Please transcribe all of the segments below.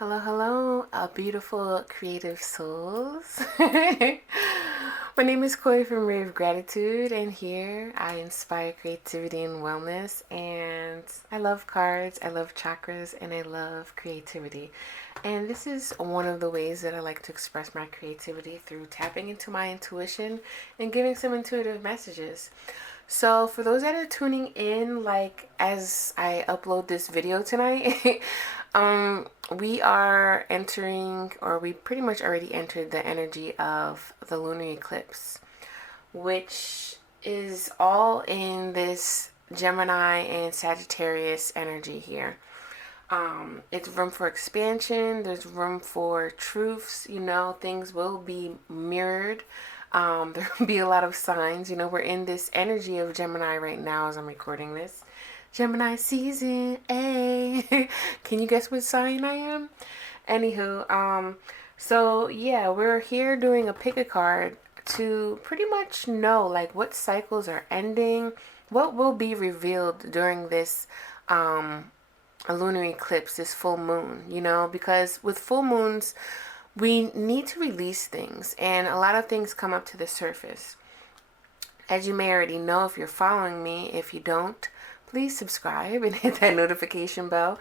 Hello, hello, beautiful creative souls. My name is Koi from Ray of Gratitude, and here I inspire creativity and wellness. And I love cards, I love chakras, and I love creativity. And this is one of the ways that I like to express my creativity through tapping into my intuition and giving some intuitive messages. So, for those that are tuning in, like as I upload this video tonight, we are entering, or we pretty much already entered the energy of the lunar eclipse, which is all in this Gemini and Sagittarius energy here. It's room for expansion, there's room for truths, things will be mirrored. There will be a lot of signs. We're in this energy of Gemini right now as I'm recording this. Gemini season, A. Can you guess what sign I am? Anywho, so yeah, we're here doing a pick a card to pretty much know like what cycles are ending, what will be revealed during this a lunar eclipse, this full moon, because with full moons, we need to release things, and a lot of things come up to the surface. As you may already know if you're following me, if you don't, please subscribe and hit that notification bell.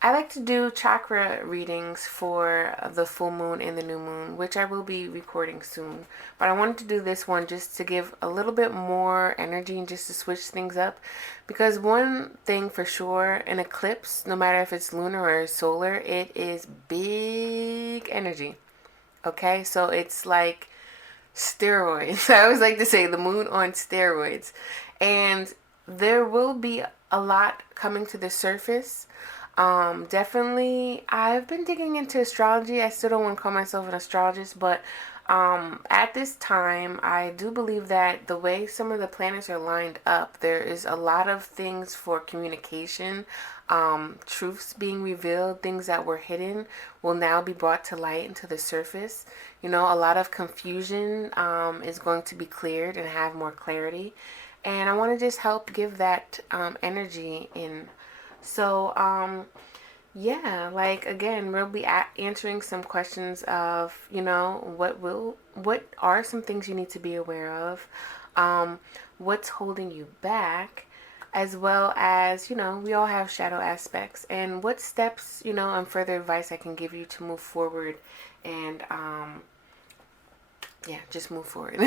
I like to do chakra readings for the full moon and the new moon, which I will be recording soon. But I wanted to do this one just to give a little bit more energy and just to switch things up. Because one thing for sure, an eclipse, no matter if it's lunar or solar, it is big energy. Okay, so it's like steroids. I always like to say the moon on steroids. And there will be a lot coming to the surface. Definitely, I've been digging into astrology. I still don't want to call myself an astrologist, but at this time, I do believe that the way some of the planets are lined up, there is a lot of things for communication, truths being revealed, things that were hidden will now be brought to light and to the surface. A lot of confusion is going to be cleared and have more clarity. And I want to just help give that energy in. So, yeah, like again, we'll be answering some questions of, what are some things you need to be aware of, what's holding you back, as well as, we all have shadow aspects, and what steps, and further advice I can give you to move forward and, yeah, just move forward.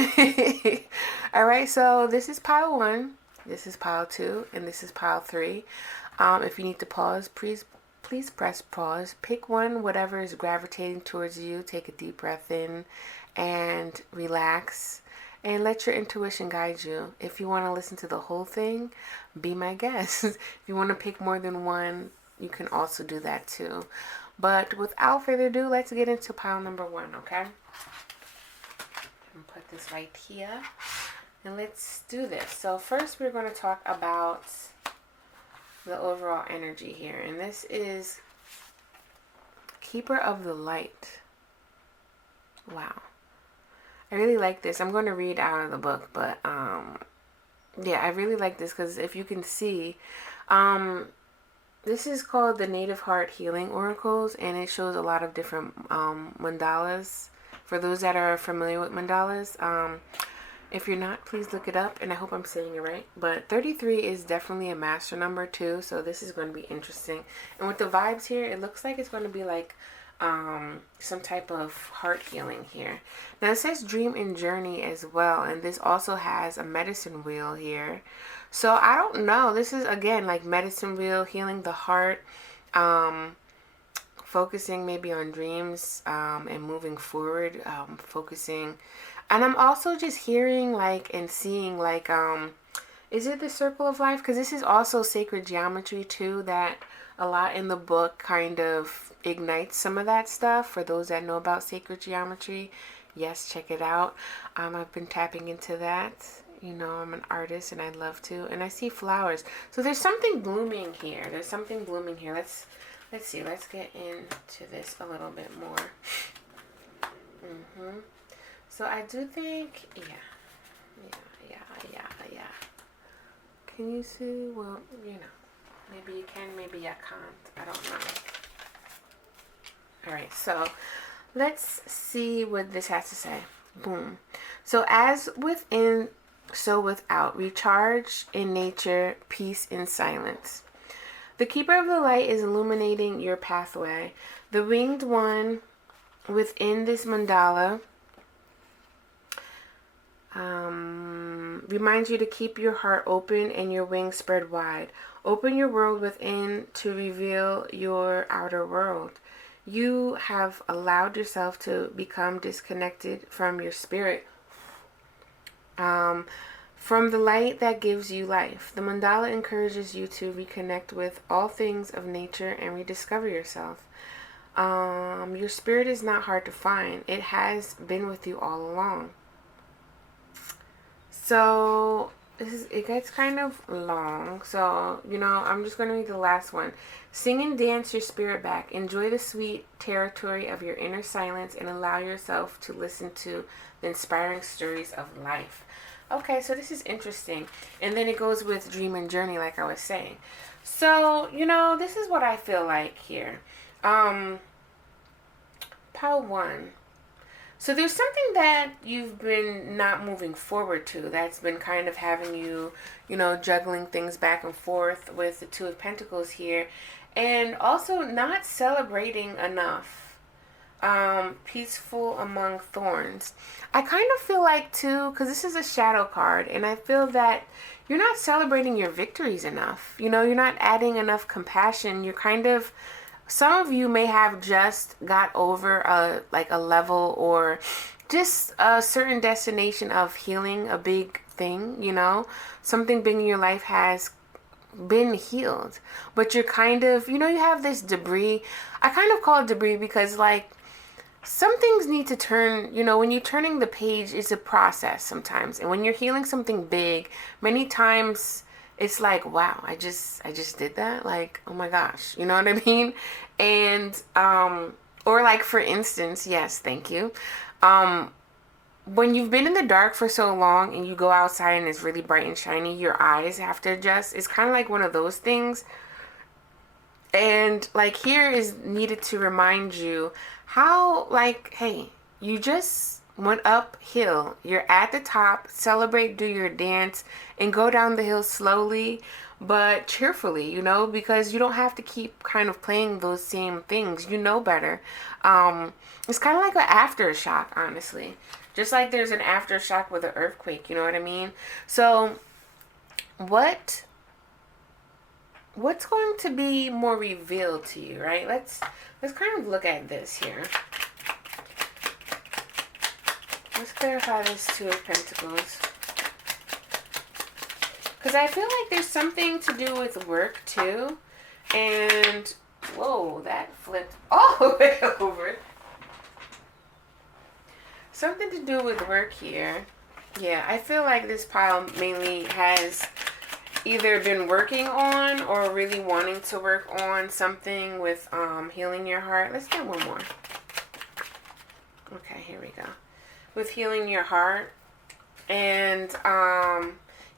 All right, so this is pile one, this is pile two, and this is pile three. If you need to pause, please press pause. Pick one, whatever is gravitating towards you. Take a deep breath in and relax. And let your intuition guide you. If you want to listen to the whole thing, be my guest. If you want to pick more than one, you can also do that too. But without further ado, let's get into pile number one, okay? And put this right here. And let's do this. So first we're going to talk about the overall energy here, and this is Keeper of the Light. Wow, I really like this. I'm going to read out of the book, but yeah, I really like this because if you can see, this is called the Native Heart Healing Oracles, and it shows a lot of different mandalas. For those that are familiar with mandalas, if you're not, please look it up, and I hope I'm saying it right. But 33 is definitely a master number too, so this is going to be interesting. And with the vibes here, it looks like it's going to be like some type of heart healing here. Now it says dream and journey as well, and this also has a medicine wheel here. So I don't know. This is again like medicine wheel, healing the heart, focusing maybe on dreams and moving forward, focusing. And I'm also just hearing like and seeing like, is it the circle of life? Because this is also sacred geometry too, that a lot in the book kind of ignites some of that stuff. For those that know about sacred geometry, yes, check it out. I've been tapping into that. I'm an artist and I love to. And I see flowers. So there's something blooming here. There's something blooming here. Let's see. Let's get into this a little bit more. So I do think, yeah. Can you see? Well, maybe you can, maybe you can't. I don't know. All right, so let's see what this has to say. Boom. So as within, so without. Recharge in nature, peace in silence. The keeper of the light is illuminating your pathway. The winged one within this mandala reminds you to keep your heart open and your wings spread wide. Open your world within to reveal your outer world. You have allowed yourself to become disconnected from your spirit, from the light that gives you life. The mandala encourages you to reconnect with all things of nature and rediscover yourself. Your spirit is not hard to find. It has been with you all along. So it gets kind of long. So, I'm just going to read the last one. Sing and dance your spirit back. Enjoy the sweet territory of your inner silence and allow yourself to listen to the inspiring stories of life. Okay, so this is interesting. And then it goes with dream and journey, like I was saying. So, this is what I feel like here. Pile 1. So there's something that you've been not moving forward to that's been kind of having you, juggling things back and forth with the Two of Pentacles here. And also not celebrating enough. Peaceful among thorns. I kind of feel like too, because this is a shadow card, and I feel that you're not celebrating your victories enough. You're not adding enough compassion. You're kind of... Some of you may have just got over a level or just a certain destination of healing a big thing, Something big in your life has been healed. But you're kind of, you have this debris. I kind of call it debris because some things need to turn, when you're turning the page, it's a process sometimes. And when you're healing something big, many times... it's like, wow, I just did that. Oh my gosh, you know what I mean? And, or for instance, yes, thank you. When you've been in the dark for so long and you go outside and it's really bright and shiny, your eyes have to adjust. It's kind of like one of those things. And here is needed to remind you how, hey, you just went uphill. You're at the top. Celebrate, do your dance, and go down the hill slowly but cheerfully, because you don't have to keep kind of playing those same things. You know better. It's kind of like an aftershock, honestly. Just like there's an aftershock with an earthquake, you know what I mean? So what's going to be more revealed to you, right? Let's kind of look at this here. Let's clarify this Two of Pentacles. Because I feel like there's something to do with work too. And, whoa, that flipped all the way over. Something to do with work here. Yeah, I feel like this pile mainly has either been working on or really wanting to work on something with healing your heart. Let's get one more. Okay, here we go. With healing your heart. And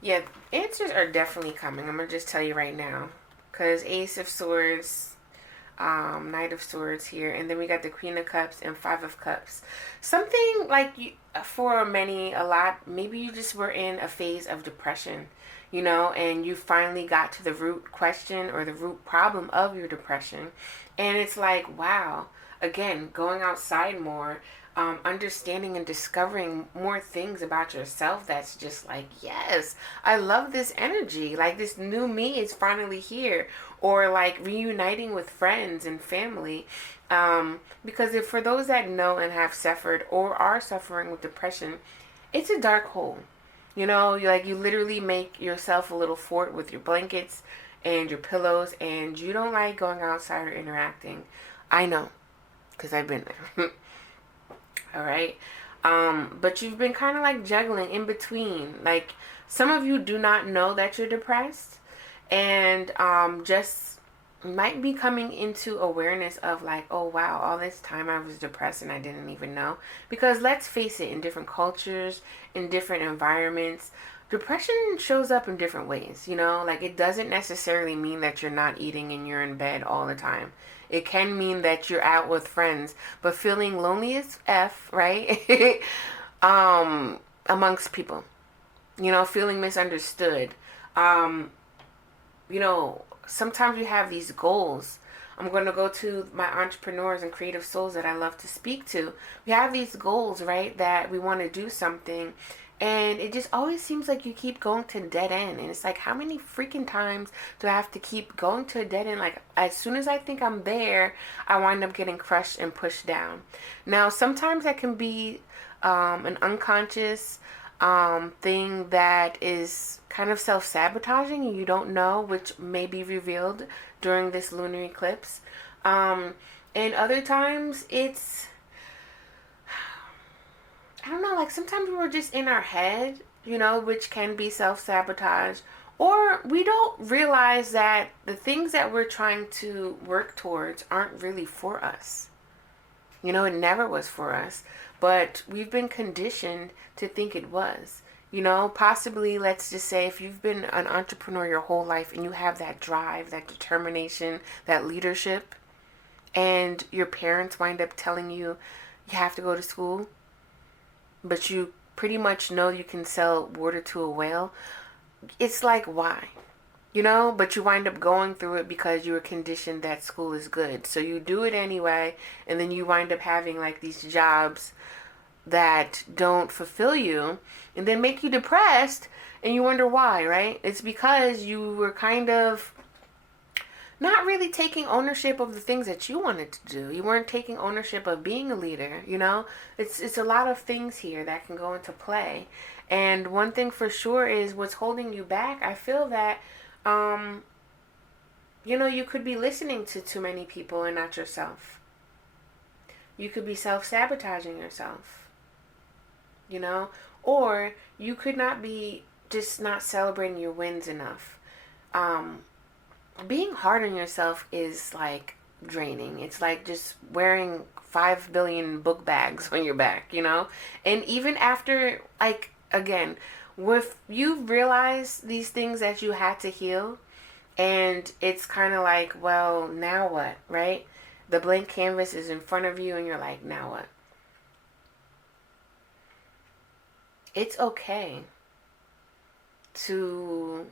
yeah, answers are definitely coming. I'm gonna just tell you right now, because Ace of Swords, Knight of Swords here, and then we got the Queen of Cups and Five of Cups. Something for many, a lot, maybe you just were in a phase of depression, and you finally got to the root question or the root problem of your depression. And it's like, wow, again, going outside more, understanding and discovering more things about yourself. That's just yes, I love this energy. This new me is finally here. Or reuniting with friends and family. Because for those that know and have suffered or are suffering with depression, it's a dark hole. You literally make yourself a little fort with your blankets and your pillows, and you don't like going outside or interacting. I know, because I've been there. All right. But you've been kind of juggling in between. Some of you do not know that you're depressed, and just might be coming into awareness of oh wow, all this time I was depressed and I didn't even know. Because let's face it, in different cultures, in different environments, depression shows up in different ways. It doesn't necessarily mean that you're not eating and you're in bed all the time. It can mean that you're out with friends, but feeling lonely as F, right? Amongst people, feeling misunderstood. Um, Sometimes you have these goals. I'm going to go to my entrepreneurs and creative souls that I love to speak to. We have these goals, right? That we want to do something. And it just always seems like you keep going to dead end. And it's like, how many freaking times do I have to keep going to a dead end? Like, as soon as I think I'm there, I wind up getting crushed and pushed down. Now, sometimes that can be an unconscious thing that is kind of self-sabotaging and you don't know, which may be revealed during this lunar eclipse. And other times it's, I don't know, like sometimes we're just in our head, which can be self-sabotage, or we don't realize that the things that we're trying to work towards aren't really for us. It never was for us, but we've been conditioned to think it was. Possibly, let's just say, if you've been an entrepreneur your whole life and you have that drive, that determination, that leadership, and your parents wind up telling you you have to go to school, but you pretty much know you can sell water to a whale, it's like, why? But you wind up going through it because you were conditioned that school is good. So you do it anyway, and then you wind up having like these jobs that don't fulfill you and then make you depressed, and you wonder why, right? It's because you were kind of not really taking ownership of the things that you wanted to do. You weren't taking ownership of being a leader, It's a lot of things here that can go into play. And one thing for sure is what's holding you back. I feel that you could be listening to too many people and not yourself. You could be self-sabotaging yourself, or you could not be just not celebrating your wins enough. Being hard on yourself is like draining. It's like just wearing 5 billion book bags on your back, And even after, like, again, with you realize these things that you had to heal, and it's kind of like, well, now what, right? The blank canvas is in front of you and you're like, now what? It's okay to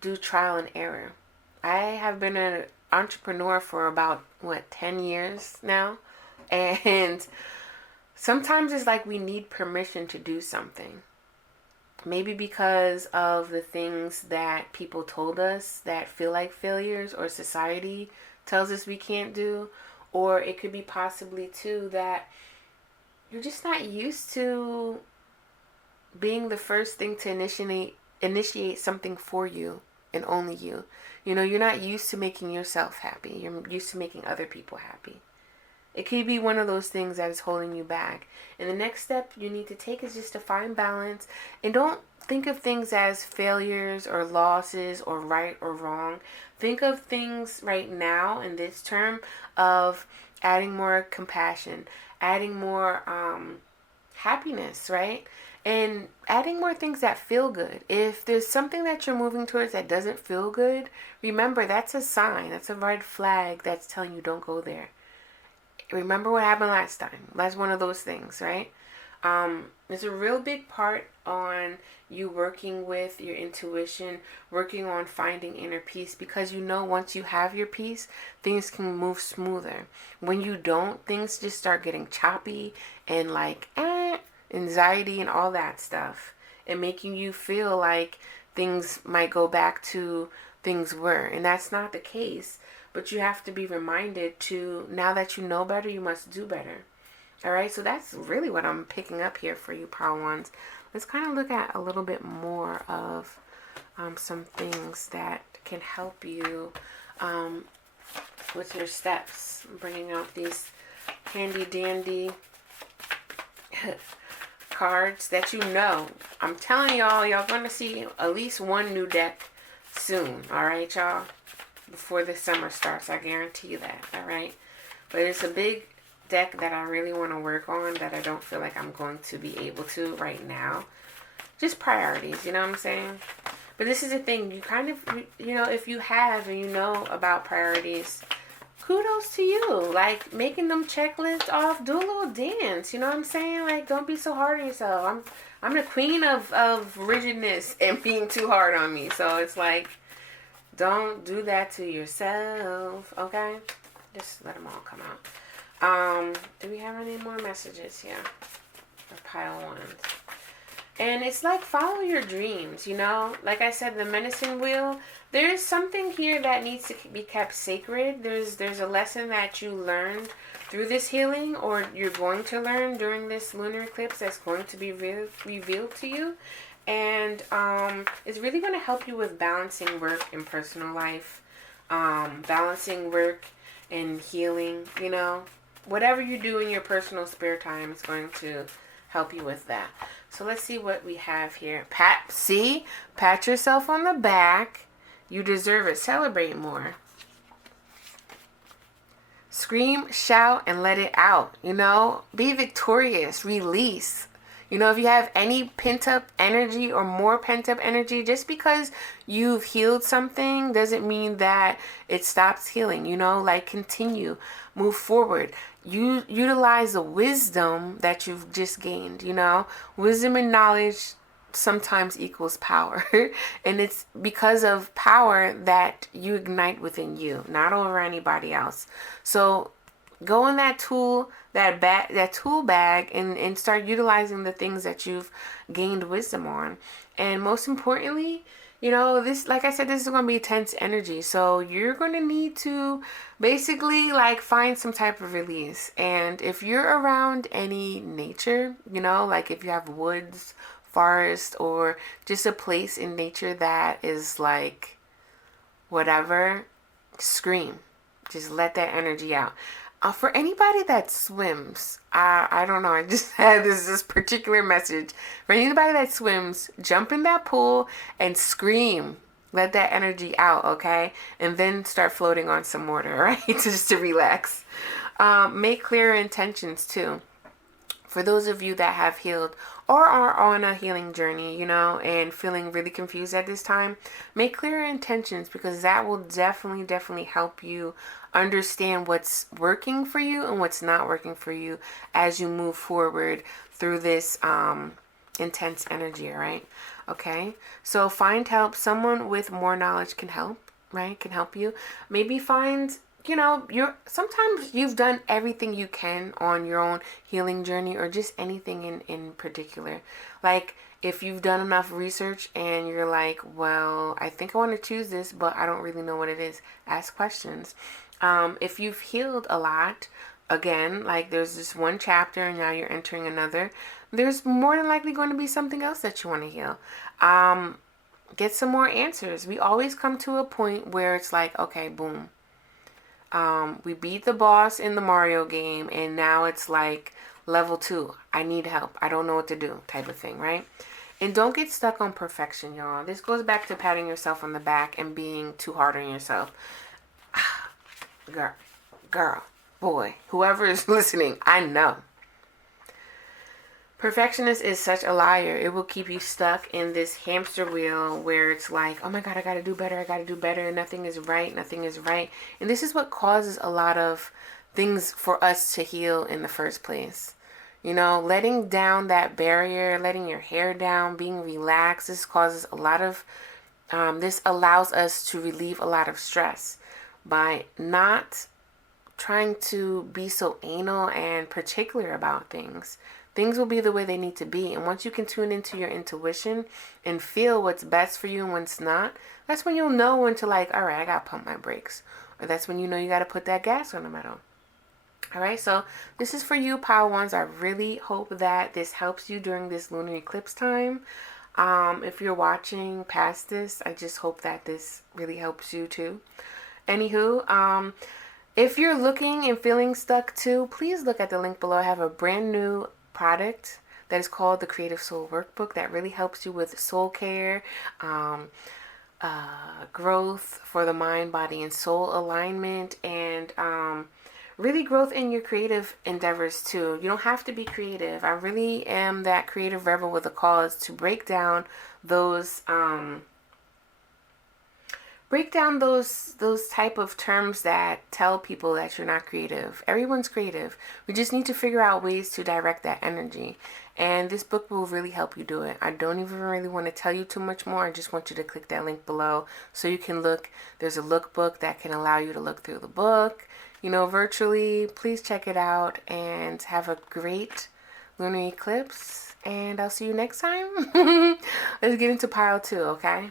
do trial and error. I have been an entrepreneur for about 10 years now, and sometimes it's like we need permission to do something. Maybe because of the things that people told us that feel like failures, or society tells us we can't do. Or it could be possibly too that you're just not used to being the first thing to initiate something for you and only you. You're not used to making yourself happy. You're used to making other people happy. It could be one of those things that is holding you back. And the next step you need to take is just to find balance. And don't think of things as failures or losses or right or wrong. Think of things right now in this term of adding more compassion, adding more happiness, right? And adding more things that feel good. If there's something that you're moving towards that doesn't feel good, remember that's a sign. That's a red flag that's telling you don't go there. Remember what happened last time. That's one of those things, right? It's a real big part on you working with your intuition, working on finding inner peace, because once you have your peace, things can move smoother. When you don't, things just start getting choppy and like anxiety and all that stuff, and making you feel like things might go back to things were, and that's not the case. But you have to be reminded to, now that you know better, you must do better. All right, so that's really what I'm picking up here for you, Power Ones. Let's kind of look at a little bit more of some things that can help you with your steps. I'm bringing out these handy dandy cards that I'm telling y'all going to see at least one new deck soon. All right, y'all. Before the summer starts, I guarantee you that. All right, but it's a big deck that I really want to work on that I don't feel like I'm going to be able to right now. Just priorities, you know what I'm saying? But this is the thing, you kind of, if you have and about priorities, kudos to you. Like, making them checklists off, do a little dance. You know what I'm saying? Like, don't be so hard on yourself. I'm the queen of rigidness and being too hard on me. So it's like, don't do that to yourself, okay? Just let them all come out. Do we have any more messages here? Or pile ones? And it's like, follow your dreams, you know? Like I said, the medicine wheel, there's something here that needs to be kept sacred. There's a lesson that you learned through this healing, or you're going to learn during this lunar eclipse, that's going to be revealed to you. And it's really going to help you with balancing work and personal life. Balancing work and healing, you know? Whatever you do in your personal spare time is going to help you with that. So let's see what we have here. Pat yourself on the back. You deserve it. Celebrate more. Scream, shout, and let it out. You know, be victorious. Release. You know, if you have any pent-up energy or more pent-up energy, just because you've healed something doesn't mean that it stops healing. You know, like, continue. Move forward. You utilize the wisdom that you've just gained, you know. Wisdom and knowledge sometimes equals power. And it's because of power that you ignite within you, not over anybody else. So go in that tool, that tool bag, and start utilizing the things that you've gained wisdom on. And most importantly, you know, this, like I said, this is going to be tense energy. So you're going to need to basically, like, find some type of release. And if you're around any nature, you know, like if you have woods, forest, or just a place in nature that is like whatever, scream. Just let that energy out. For anybody that swims, I don't know, I just had this particular message. For anybody that swims, jump in that pool and scream. Let that energy out, okay? And then start floating on some water, right? Just to relax. Make clear intentions too. For those of you that have healed or are on a healing journey, you know, and feeling really confused at this time, make clear intentions, because that will definitely help you understand what's working for you and what's not working for you as you move forward through this intense energy, right? Okay, so find help. Someone with more knowledge can help, right? Can help you. Maybe find, you know, sometimes you've done everything you can on your own healing journey, or just anything in particular. Like, if you've done enough research and you're like, well, I think I want to choose this, but I don't really know what it is, ask questions. If you've healed a lot, again, like there's this one chapter and now you're entering another, there's more than likely going to be something else that you want to heal. Get some more answers. We always come to a point where it's like, okay, boom. We beat the boss in the Mario game, and now it's like level 2. I need help. I don't know what to do, type of thing, right? And don't get stuck on perfection, y'all. This goes back to patting yourself on the back and being too hard on yourself. Girl, boy, whoever is listening, I know. Perfectionist is such a liar. It will keep you stuck in this hamster wheel where it's like, oh my God, I gotta do better. Nothing is right. And this is what causes a lot of things for us to heal in the first place. You know, letting down that barrier, letting your hair down, being relaxed, this causes a lot of, this allows us to relieve a lot of stress by not trying to be so anal and particular about things. Things will be the way they need to be. And once you can tune into your intuition and feel what's best for you and what's not, that's when you'll know when to, like, all right, I got to pump my brakes. Or that's when you know you got to put that gas on the metal. All right, so this is for you, Power Ones. I really hope that this helps you during this lunar eclipse time. If you're watching past this, I just hope that this really helps you too. Anywho, if you're looking and feeling stuck too, please look at the link below. I have a brand new product that is called the Creative Soul Workbook that really helps you with soul care, growth for the mind, body, and soul alignment, and really growth in your creative endeavors too. You don't have to be creative. I really am that creative rebel with a cause to break down those break down those type of terms that tell people that you're not creative. Everyone's creative. We just need to figure out ways to direct that energy. And this book will really help you do it. I don't even really want to tell you too much more. I just want you to click that link below so you can look. There's a lookbook that can allow you to look through the book, virtually. Please check it out and have a great lunar eclipse. And I'll see you next time. Let's get into pile 2, okay?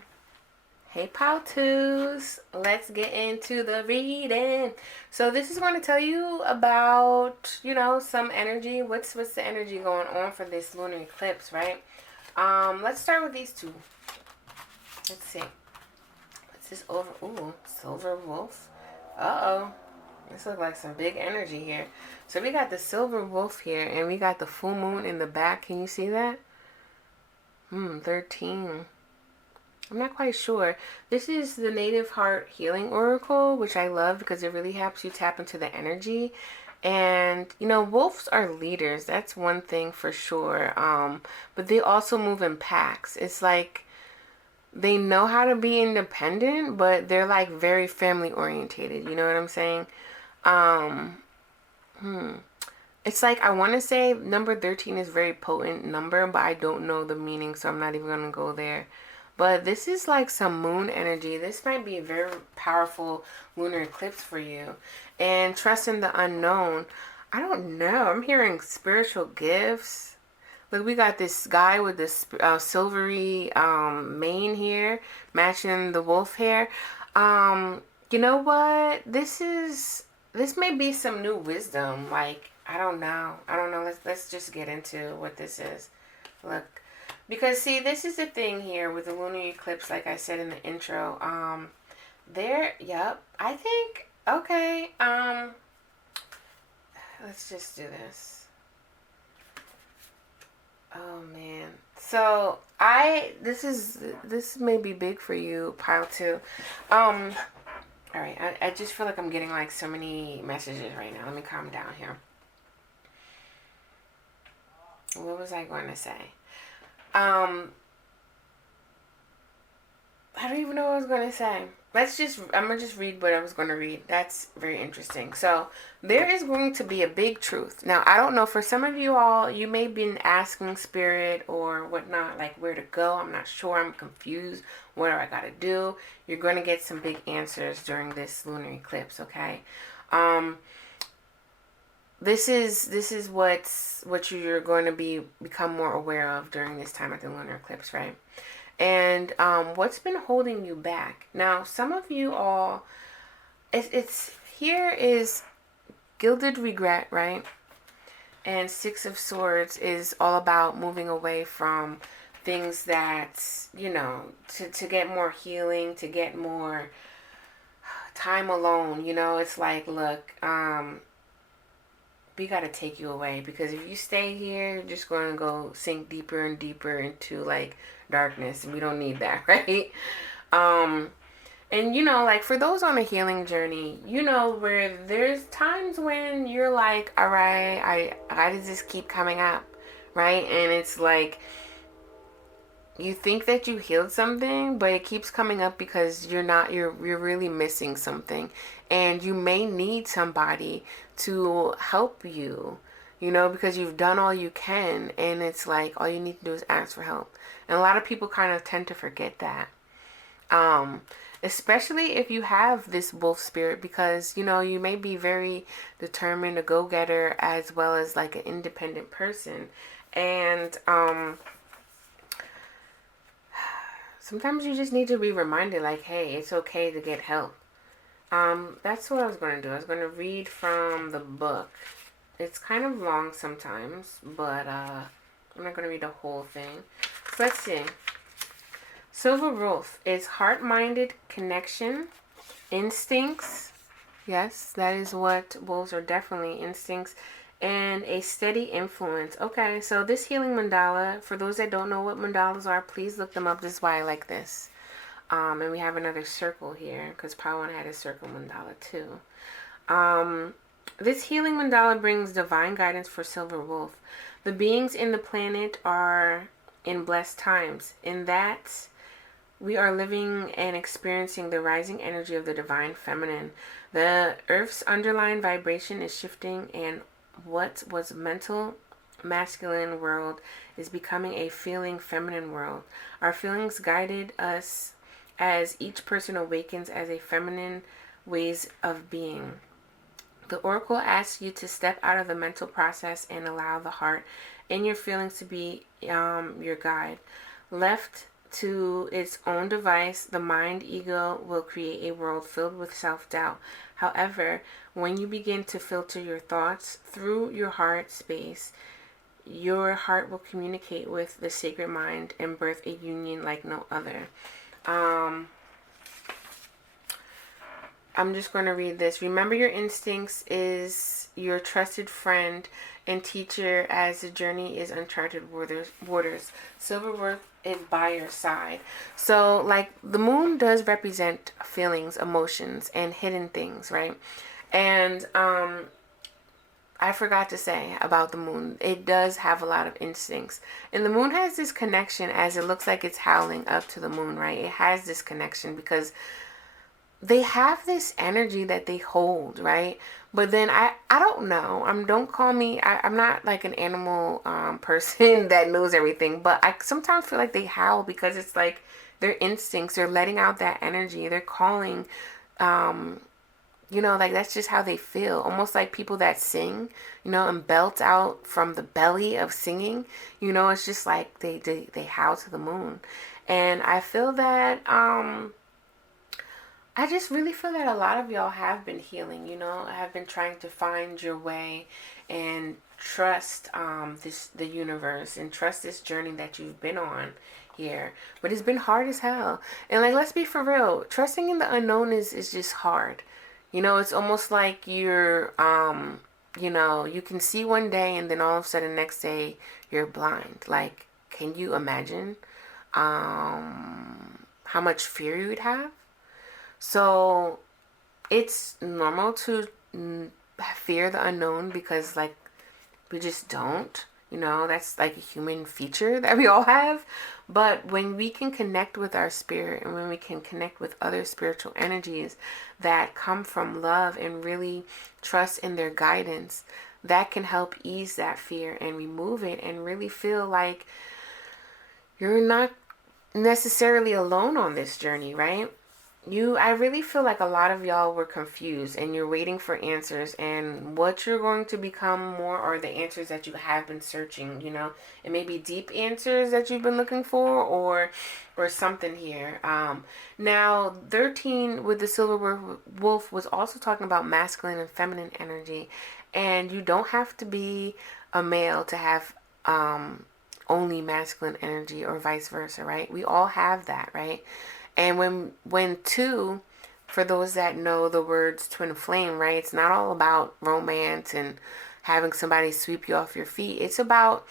Hey pile 2s, let's get into the reading. So this is going to tell you about, some energy. What's the energy going on for this lunar eclipse, right? Let's start with these two. Let's see. What's this over? Ooh, silver wolf. Uh-oh. This looks like some big energy here. So we got the silver wolf here, and we got the full moon in the back. Can you see that? 13. I'm not quite sure. This is the Native Heart Healing Oracle, which I love because it really helps you tap into the energy. And, wolves are leaders. That's one thing for sure. But they also move in packs. It's like they know how to be independent, but they're like very family orientated. You know what I'm saying? It's like, I want to say number 13 is a very potent number, but I don't know the meaning, so I'm not even going to go there. But this is like some moon energy. This might be a very powerful lunar eclipse for you. And trust in the unknown. I don't know. I'm hearing spiritual gifts. Look, we got this guy with this silvery mane here, matching the wolf hair. You know what? This may be some new wisdom. Like, I don't know. Let's just get into what this is. Look. Because, see, this is the thing here with the lunar eclipse, like I said in the intro. I think, okay, let's just do this. Oh, man. So, this may be big for you, pile 2. All right, I just feel like I'm getting, like, so many messages right now. Let me calm down here. What was I going to say? I don't even know what I was going to say. I'm going to just read what I was going to read. That's very interesting. So, there is going to be a big truth. Now, I don't know, for some of you all, you may have been asking spirit or whatnot, like where to go. I'm not sure. I'm confused. What do I got to do? You're going to get some big answers during this lunar eclipse, okay? This is what you're going to become more aware of during this time of the lunar eclipse, right? And what's been holding you back? Now, some of you all, it's here is gilded regret, right? And 6 of Swords is all about moving away from things that, to get more healing, to get more time alone. It's like, look, we got to take you away, because if you stay here, you're just going to go sink deeper and deeper into like darkness, and we don't need that, right? And like for those on a healing journey, where there's times when you're like, all right, I just keep coming up, right? And it's like you think that you healed something, but it keeps coming up because you're really missing something, and you may need somebody to help you, because you've done all you can, and it's like all you need to do is ask for help. And a lot of people kind of tend to forget that, especially if you have this wolf spirit, because you may be very determined, a go-getter, as well as like an independent person, and sometimes you just need to be reminded, like, hey, it's okay to get help. That's what I was going to do. I was going to read from the book. It's kind of long sometimes, but I'm not going to read the whole thing. So let's see. Silver Wolf is heart-minded connection, instincts. Yes, that is what wolves are, definitely instincts, and a steady influence. Okay, so this healing mandala, for those that don't know what mandalas are, please look them up. This is why I like this. And we have another circle here, because Pawan had a circle mandala too. This healing mandala brings divine guidance for Silver Wolf. The beings in the planet are in blessed times. In that, We are living and experiencing the rising energy of the divine feminine. The earth's underlying vibration is shifting, and what was mental masculine world is becoming a feeling feminine world. Our feelings guided us as each person awakens as a feminine ways of being. The oracle asks you to step out of the mental process and allow the heart and your feelings to be your guide. Left to its own device, the mind ego will create a world filled with self-doubt. However, when you begin to filter your thoughts through your heart space, your heart will communicate with the sacred mind and birth a union like no other. I'm just going to read this. Remember, your instincts is your trusted friend and teacher as the journey is uncharted waters. Silverworth is by your side. So, like, the moon does represent feelings, emotions, and hidden things, right? And I forgot to say about the moon. It does have a lot of instincts. And the moon has this connection as it looks like it's howling up to the moon, right? It has this connection because they have this energy that they hold, right? But then I don't know. Don't call me. I'm not like an animal person that knows everything. But I sometimes feel like they howl because it's like their instincts. They're letting out that energy. They're calling. Like that's just how they feel. Almost like people that sing, and belt out from the belly of singing. It's just like they howl to the moon, and I feel that. I just really feel that a lot of y'all have been healing, have been trying to find your way and trust the universe and trust this journey that you've been on here. But it's been hard as hell. And like, let's be for real, trusting in the unknown is just hard. It's almost like you're you can see one day and then all of a sudden next day you're blind. Like, can you imagine how much fear you would have? So it's normal to fear the unknown because, like, we just don't. That's like a human feature that we all have. But when we can connect with our spirit and when we can connect with other spiritual energies that come from love and really trust in their guidance, that can help ease that fear and remove it and really feel like you're not necessarily alone on this journey, right? I really feel like a lot of y'all were confused and you're waiting for answers, and what you're going to become more are the answers that you have been searching. It may be deep answers that you've been looking for or something here. Now 13 with the silver wolf was also talking about masculine and feminine energy, and you don't have to be a male to have only masculine energy or vice versa, right? We all have that, right? And when two, for those that know the words twin flame, right? It's not all about romance and having somebody sweep you off your feet. It's about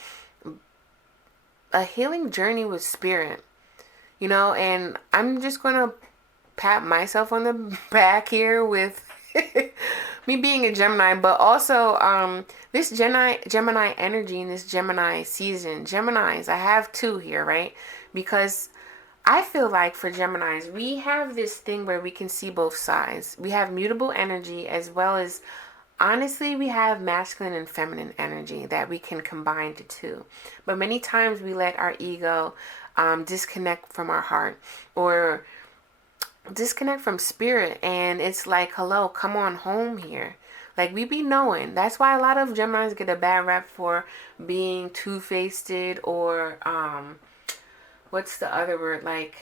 a healing journey with spirit, and I'm just going to pat myself on the back here with me being a Gemini, but also this Gemini energy in this Gemini season. Geminis, I have two here, right? Because I feel like for Geminis, we have this thing where we can see both sides. We have mutable energy as well as, honestly, we have masculine and feminine energy that we can combine to two. But many times we let our ego disconnect from our heart or disconnect from spirit. And it's like, hello, come on home here. Like, we be knowing. That's why a lot of Geminis get a bad rap for being two-faced or what's the other word, like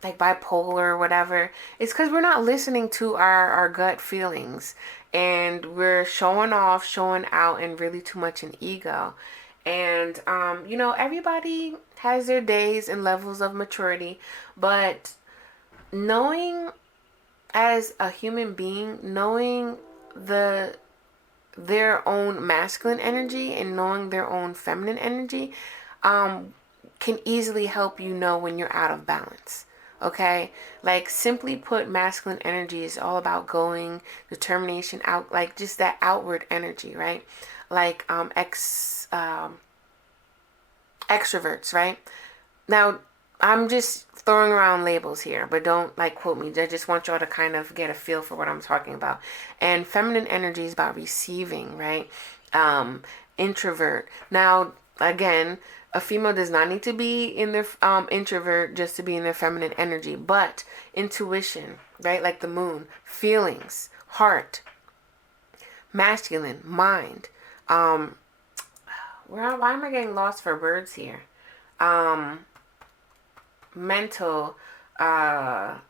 bipolar or whatever. It's because we're not listening to our gut feelings, and we're showing off, showing out, and really too much in ego. And everybody has their days and levels of maturity, but knowing as a human being, knowing their own masculine energy and knowing their own feminine energy can easily help you know when you're out of balance. Okay, like, simply put, masculine energy is all about going, determination, out, like just that outward energy, right? Like extroverts, right? Now I'm just throwing around labels here, but don't like quote me. I just want y'all to kind of get a feel for what I'm talking about. And feminine energy is about receiving, right? Introvert. Now, again, a female does not need to be in their introvert just to be in their feminine energy, but intuition, right? Like the moon, feelings, heart, masculine, mind. Why am I getting lost for words here? Mental, wow,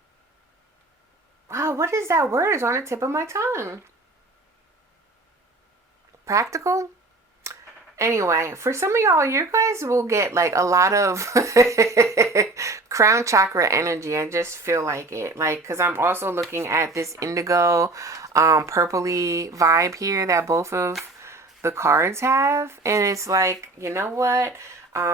what is that word? It's on the tip of my tongue. Practical? Anyway, for some of y'all, you guys will get like a lot of crown chakra energy. I just feel like it. Like, because I'm also looking at this indigo, purpley vibe here that both of the cards have. And it's like, you know what?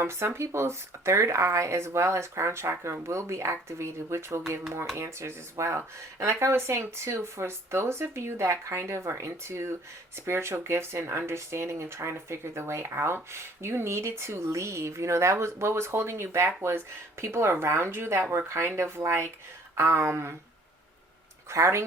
Some people's third eye as well as crown chakra will be activated, which will give more answers as well. And like I was saying too, for those of you that kind of are into spiritual gifts and understanding and trying to figure the way out, you needed to leave. You know, that was what was holding you back, was people around you that were kind of like crowding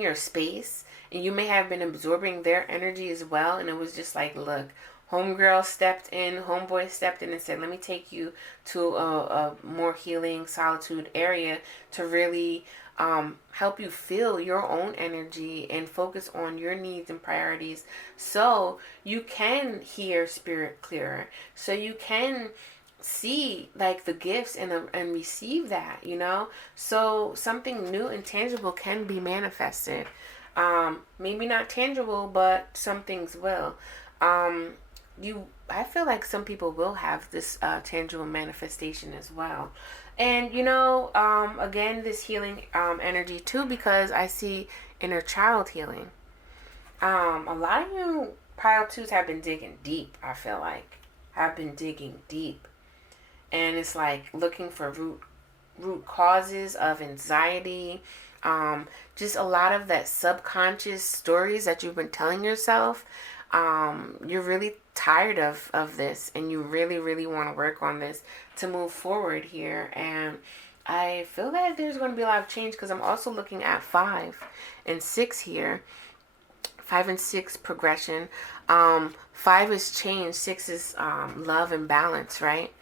your space, and you may have been absorbing their energy as well. And it was just like, look, homegirl stepped in, homeboy stepped in and said, let me take you to a more healing solitude area to really help you feel your own energy and focus on your needs and priorities, so you can hear spirit clearer, so you can see like the gifts and receive that, you know, so something new and tangible can be manifested. Maybe not tangible, but some things will. I feel like some people will have this tangible manifestation as well. And you know, again, this healing energy too, because I see inner child healing. A lot of you pile twos have been digging deep. I feel like have been digging deep, and it's like looking for root causes of anxiety. Just a lot of that subconscious stories that you've been telling yourself. You're really tired of this, and you really want to work on this to move forward here. And I feel that there's going to be a lot of change, because I'm also looking at 5 and 6 here. 5 and 6 progression. 5 is change, 6 is love and balance, right?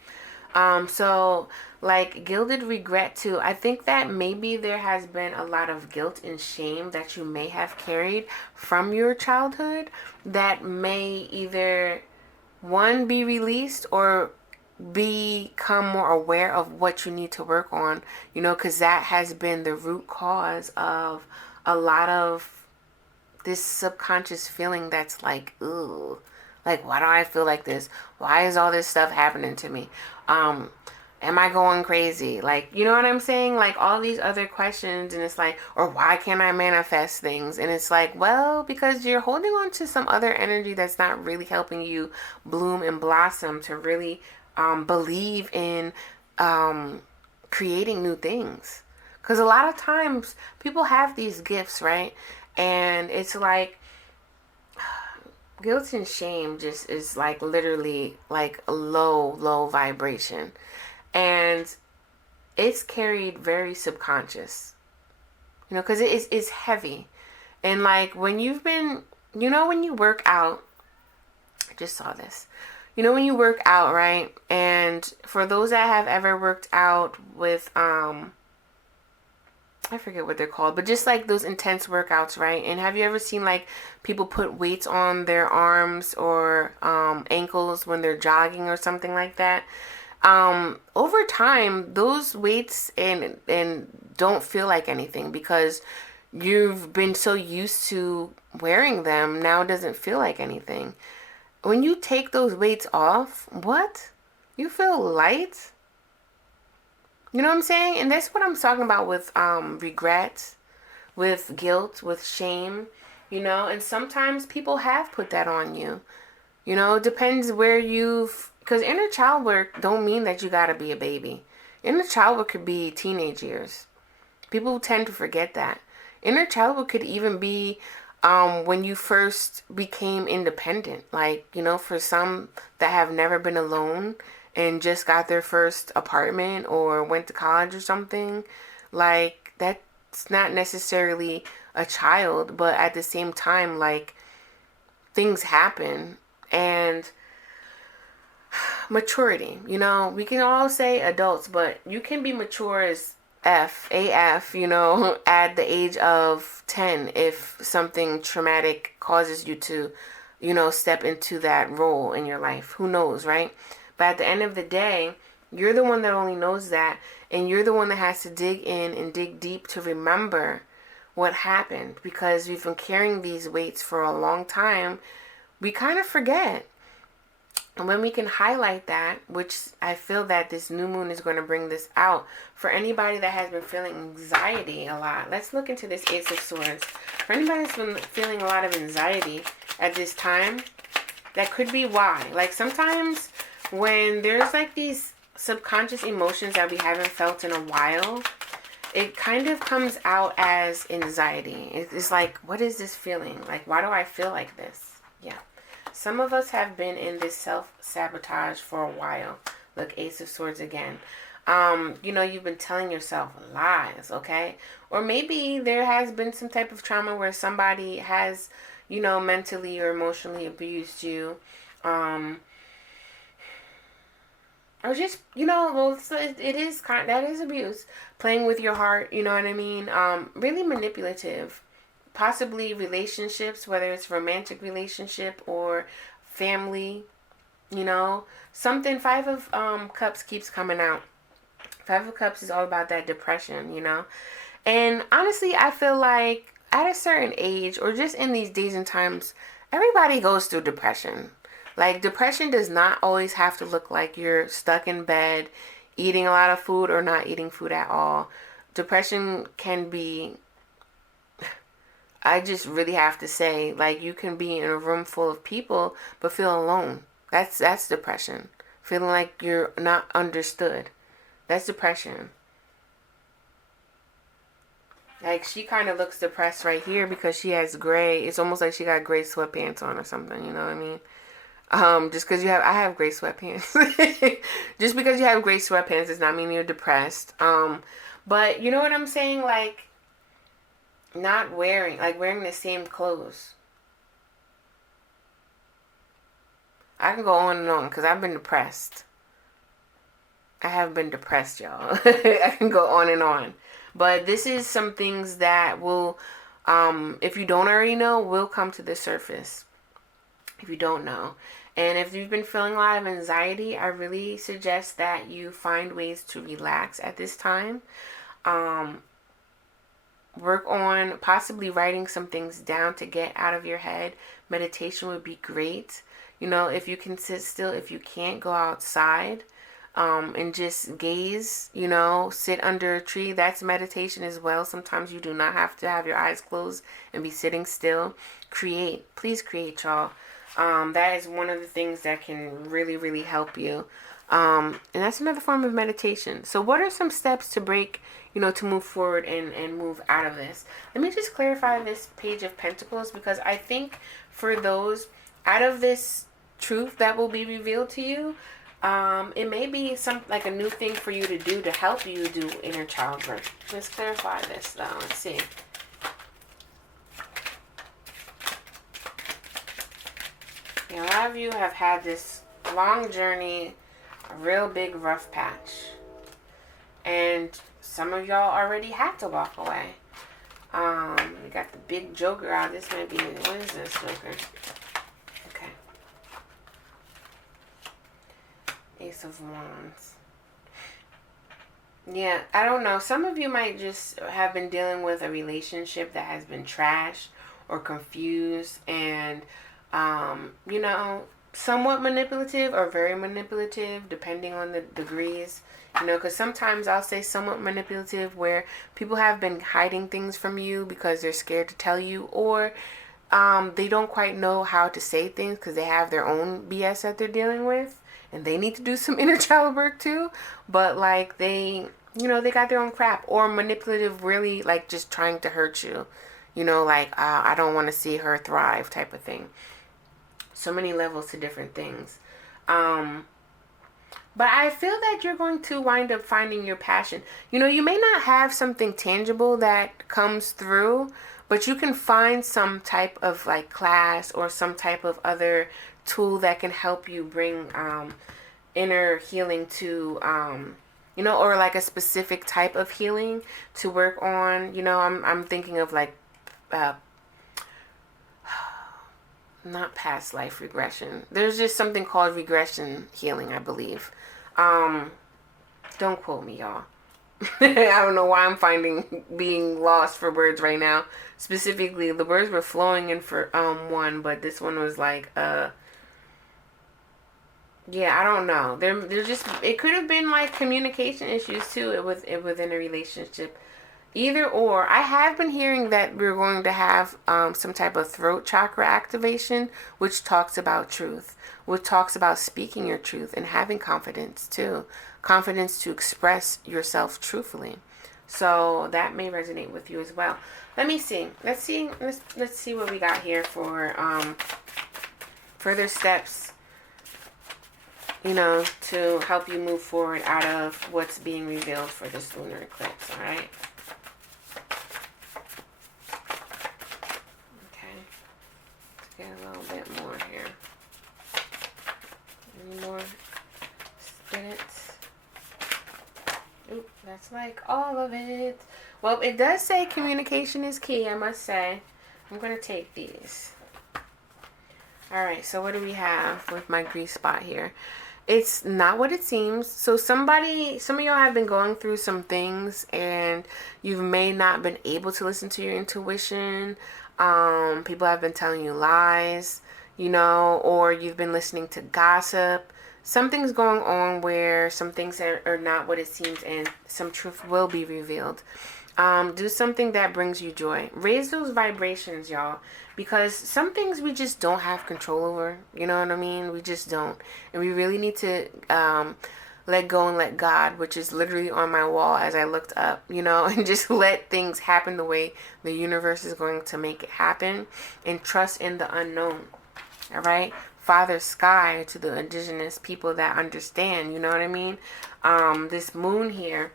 So like gilded regret too. I think that maybe there has been a lot of guilt and shame that you may have carried from your childhood that may either one be released or become more aware of what you need to work on, you know, because that has been the root cause of a lot of this subconscious feeling that's like, ooh, like, why do I feel like this? Why is all this stuff happening to me? Am I going crazy? Like, you know what I'm saying? Like all these other questions, and it's like, or why can't I manifest things? And it's like, well, because you're holding on to some other energy that's not really helping you bloom and blossom to really believe in creating new things. Because a lot of times people have these gifts, right? And it's like guilt and shame just is like literally like a low vibration, and it's carried very subconscious, you know, because it's heavy. And like when you've been, you know, when you work out, I just saw this, you know, when you work out, right? And for those that have ever worked out with I forget what they're called, but just like those intense workouts, right? And have you ever seen like people put weights on their arms or ankles when they're jogging or something like that? Over time, those weights and don't feel like anything, because you've been so used to wearing them. Now it doesn't feel like anything. When you take those weights off, what? You feel light. You know what I'm saying? And that's what I'm talking about with regret, with guilt, with shame, you know. And sometimes people have put that on you. You know, it depends where you've, because inner child work don't mean that you got to be a baby. Inner child work could be teenage years. People tend to forget that. Inner child work could even be when you first became independent. Like, you know, for some that have never been alone and just got their first apartment or went to college or something. Like, that's not necessarily a child, but at the same time, like, things happen. And maturity, we can all say adults, but you can be mature as AF, at the age of 10 if something traumatic causes you to, step into that role in your life. Who knows, right? But at the end of the day, you're the one that only knows that, and you're the one that has to dig in and dig deep to remember what happened, because we've been carrying these weights for a long time. We kind of forget. And when we can highlight that, which I feel that this new moon is going to bring this out for anybody that has been feeling anxiety a lot. Let's look into this Ace of Swords. For anybody that's been feeling a lot of anxiety at this time, that could be why. Like, sometimes when there's like these subconscious emotions that we haven't felt in a while, it kind of comes out as anxiety. It's like, what is this feeling? Like, why do I feel like this? Yeah. Some of us have been in this self-sabotage for a while. Look, Ace of Swords again. You've been telling yourself lies, okay? Or maybe there has been some type of trauma where somebody has, mentally or emotionally abused you. Or just, that is abuse. Playing with your heart, you know what I mean? Really manipulative. Possibly relationships, whether it's romantic relationship or family, something. Five of Cups keeps coming out. Five of Cups is all about that depression, and honestly, I feel like at a certain age, or just in these days and times, everybody goes through depression. Like, depression does not always have to look like you're stuck in bed eating a lot of food or not eating food at all. Depression can be, I just really have to say, like, you can be in a room full of people but feel alone. That's depression. Feeling like you're not understood. That's depression. Like, she kind of looks depressed right here because she has gray. It's almost like she got gray sweatpants on or something. You know what I mean? Just because I have gray sweatpants. Just because you have gray sweatpants does not mean you're depressed. But you know what I'm saying? Like, not wearing the same clothes. I can go on and on because I've been depressed. I have been depressed, y'all. I can go on and on. But this is some things that will, if you don't already know, will come to the surface. If you don't know. And if you've been feeling a lot of anxiety, I really suggest that you find ways to relax at this time. Work on possibly writing some things down to get out of your head. Meditation would be great. If you can sit still, if you can't, go outside and just gaze, sit under a tree. That's meditation as well. Sometimes you do not have to have your eyes closed and be sitting still. Create. Please create, y'all. That is one of the things that can really, really help you. And that's another form of meditation. So what are some steps to break, to move forward and move out of this? Let me just clarify this Page of Pentacles, because I think for those, out of this truth that will be revealed to you, it may be like a new thing for you to do to help you do inner child work. Let's clarify this though. Let's see. A lot of you have had this long journey, a real big rough patch. And some of y'all already had to walk away. We got the big Joker out. This might be, what is this Joker? Okay. Ace of Wands. Yeah, I don't know. Some of you might just have been dealing with a relationship that has been trashed or confused and, somewhat manipulative or very manipulative, depending on the degrees. Because sometimes I'll say somewhat manipulative where people have been hiding things from you because they're scared to tell you, or they don't quite know how to say things because they have their own BS that they're dealing with. And they need to do some inner child work too. But like they got their own crap. Or manipulative, really like just trying to hurt you. I don't want to see her thrive type of thing. So many levels to different things. But I feel that you're going to wind up finding your passion. You know, you may not have something tangible that comes through, but you can find some type of like class or some type of other tool that can help you bring inner healing to, you know, or like a specific type of healing to work on. You know, I'm thinking of like, uh, not past life regression. There's just something called regression healing, I believe. Um, don't quote me, y'all. I don't know why I'm finding being lost for words right now. Specifically, the words were flowing in for one, but this one was like yeah, I don't know. There's just, it could have been like communication issues too. Within a relationship. Either or. I have been hearing that we're going to have some type of throat chakra activation, which talks about truth, which talks about speaking your truth and having confidence too. Confidence to express yourself truthfully. So that may resonate with you as well. Let me see. Let's see what we got here for further steps, you know, to help you move forward out of what's being revealed for this lunar eclipse. All right. Get a little bit more here. Any more spirits? Oop, that's like all of it. Well, it does say communication is key, I must say. I'm going to take these. Alright, so what do we have with my grease spot here? It's not what it seems. So some of y'all have been going through some things and you may not been able to listen to your intuition. People have been telling you lies, you know, or you've been listening to gossip. Something's going on where some things are not what it seems and some truth will be revealed. Do something that brings you joy. Raise those vibrations, y'all, because some things we just don't have control over. You know what I mean? We just don't. And we really need to let go and let God, which is literally on my wall as I looked up, you know, and just let things happen the way the universe is going to make it happen, and trust in the unknown. All right. Father Sky to the indigenous people that understand, you know what I mean? This moon here,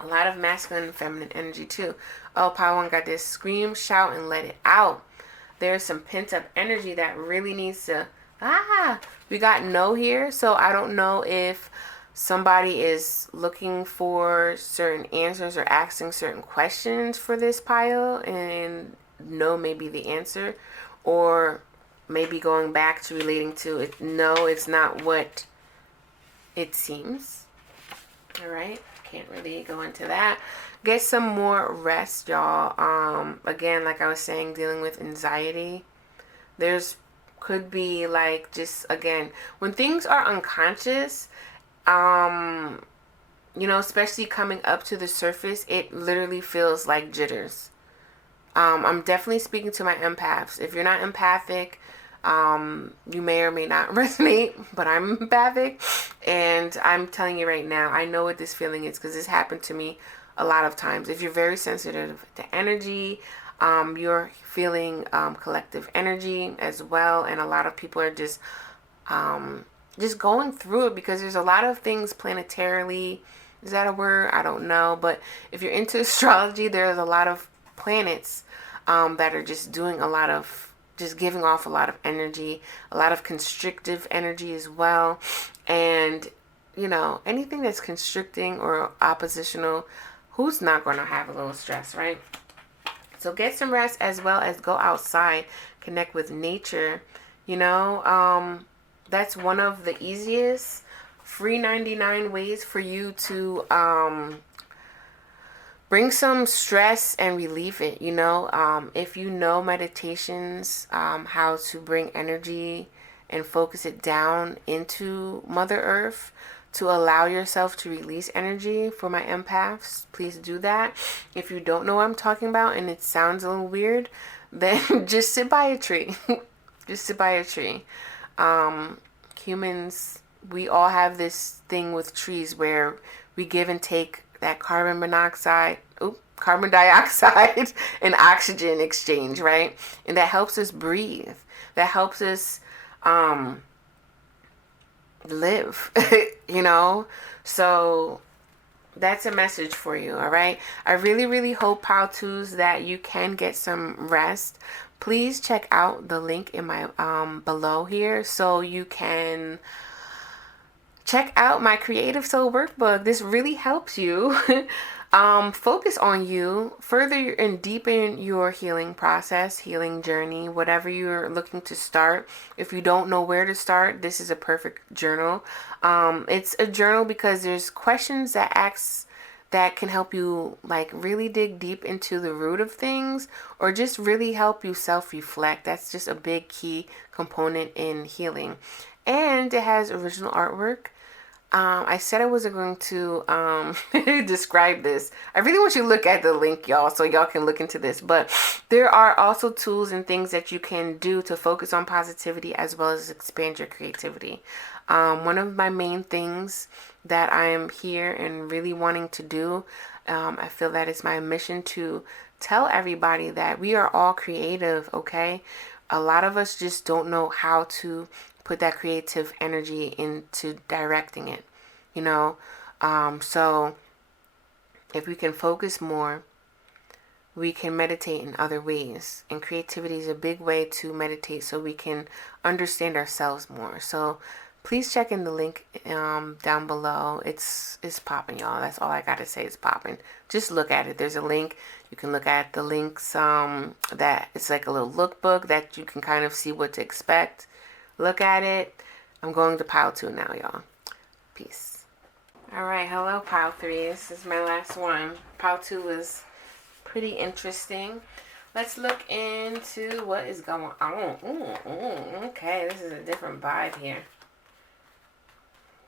a lot of masculine and feminine energy too. Oh, Paiwan got this: scream, shout, and let it out. There's some pent up energy that really needs to, we got no here. So I don't know if somebody is looking for certain answers or asking certain questions for this pile, and no may be the answer, or maybe going back to relating to it. No, it's not what it seems. All right. Can't really go into that. Get some more rest, y'all. Again, like I was saying, dealing with anxiety. There's could be like, just again, when things are unconscious, you know, especially coming up to the surface, it literally feels like jitters. I'm definitely speaking to my empaths. If you're not empathic, you may or may not resonate, but I'm empathic, and I'm telling you right now, I know what this feeling is because this happened to me a lot of times. If you're very sensitive to energy, you're feeling collective energy as well, and a lot of people are just going through it because there's a lot of things planetarily. Is that a word? I don't know, but if you're into astrology, there's a lot of planets that are just doing a lot of, just giving off a lot of energy, a lot of constrictive energy as well. And, you know, anything that's constricting or oppositional, who's not going to have a little stress, right? So get some rest, as well as go outside, connect with nature. You know, that's one of the easiest free 99 ways for you to bring some stress and relieve it, you know. If you know meditations, how to bring energy and focus it down into Mother Earth to allow yourself to release energy. For my empaths, please do that. If you don't know what I'm talking about and it sounds a little weird, then just sit by a tree. Just sit by a tree. Humans, we all have this thing with trees where we give and take that carbon dioxide and oxygen exchange, right? And that helps us breathe. That helps us live, you know? So that's a message for you, all right? I really, really hope, Pile 2s, that you can get some rest. Please check out the link in my below here so you can check out my Creative Soul Workbook. This really helps you focus on you, further and deepen your healing process, healing journey, whatever you're looking to start. If you don't know where to start, this is a perfect journal. It's a journal because there's questions that can help you like really dig deep into the root of things, or just really help you self-reflect. That's just a big key component in healing. And it has original artwork. I said I wasn't going to describe this. I really want you to look at the link, y'all, so y'all can look into this. But there are also tools and things that you can do to focus on positivity as well as expand your creativity. One of my main things that I am here and really wanting to do, I feel that it's my mission to tell everybody that we are all creative, okay? A lot of us just don't know how to put that creative energy into directing it, you know? So if we can focus more, we can meditate in other ways. And creativity is a big way to meditate so we can understand ourselves more. So please check in the link down below. It's popping, y'all. That's all I gotta say. It's popping. Just look at it. There's a link. You can look at the links. That it's like a little lookbook that you can kind of see what to expect. Look at it. I'm going to pile 2 now, y'all. Peace. All right. Hello, pile 3. This is my last one. Pile 2 was pretty interesting. Let's look into what is going on. Okay, this is a different vibe here.